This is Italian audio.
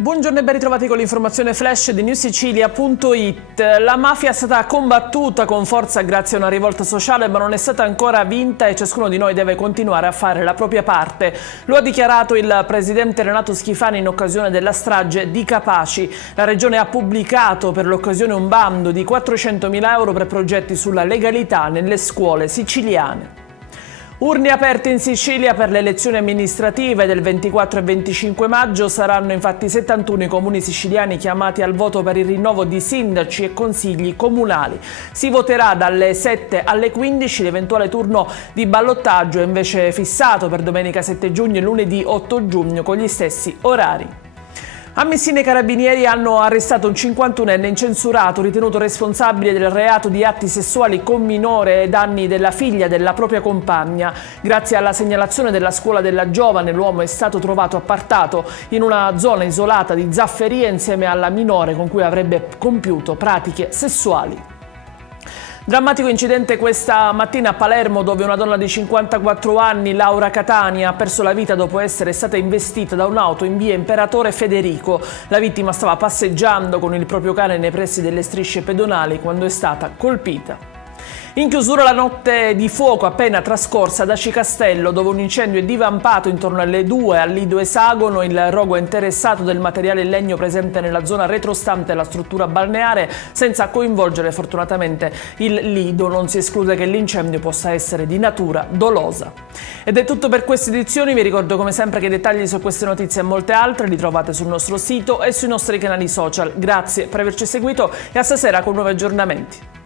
Buongiorno e ben ritrovati con l'informazione flash di newsicilia.it. La mafia è stata combattuta con forza grazie a una rivolta sociale, ma non è stata ancora vinta e ciascuno di noi deve continuare a fare la propria parte. Lo ha dichiarato il presidente Renato Schifani in occasione della strage di Capaci. La regione ha pubblicato per l'occasione un bando di 400.000 euro per progetti sulla legalità nelle scuole siciliane. Urne aperte in Sicilia per le elezioni amministrative del 24 e 25 maggio. Saranno infatti 71 i comuni siciliani chiamati al voto per il rinnovo di sindaci e consigli comunali. Si voterà dalle 7 alle 15, l'eventuale turno di ballottaggio è invece fissato per domenica 7 giugno e lunedì 8 giugno con gli stessi orari. A Messina i carabinieri hanno arrestato un 51enne incensurato ritenuto responsabile del reato di atti sessuali con minore ai danni della figlia della propria compagna. Grazie alla segnalazione della scuola della giovane, l'uomo è stato trovato appartato in una zona isolata di Zafferia insieme alla minore con cui avrebbe compiuto pratiche sessuali. Drammatico incidente questa mattina a Palermo, dove una donna di 54 anni, Laura Catania, ha perso la vita dopo essere stata investita da un'auto in via Imperatore Federico. La vittima stava passeggiando con il proprio cane nei pressi delle strisce pedonali quando è stata colpita. In chiusura la notte di fuoco appena trascorsa ad Aci Castello, dove un incendio è divampato intorno alle 2 al Lido Esagono. Il rogo è interessato del materiale in legno presente nella zona retrostante la struttura balneare, senza coinvolgere fortunatamente il Lido. Non si esclude che l'incendio possa essere di natura dolosa. Ed è tutto per queste edizioni. Vi ricordo come sempre che i dettagli su queste notizie e molte altre li trovate sul nostro sito e sui nostri canali social. Grazie per averci seguito e a stasera con nuovi aggiornamenti.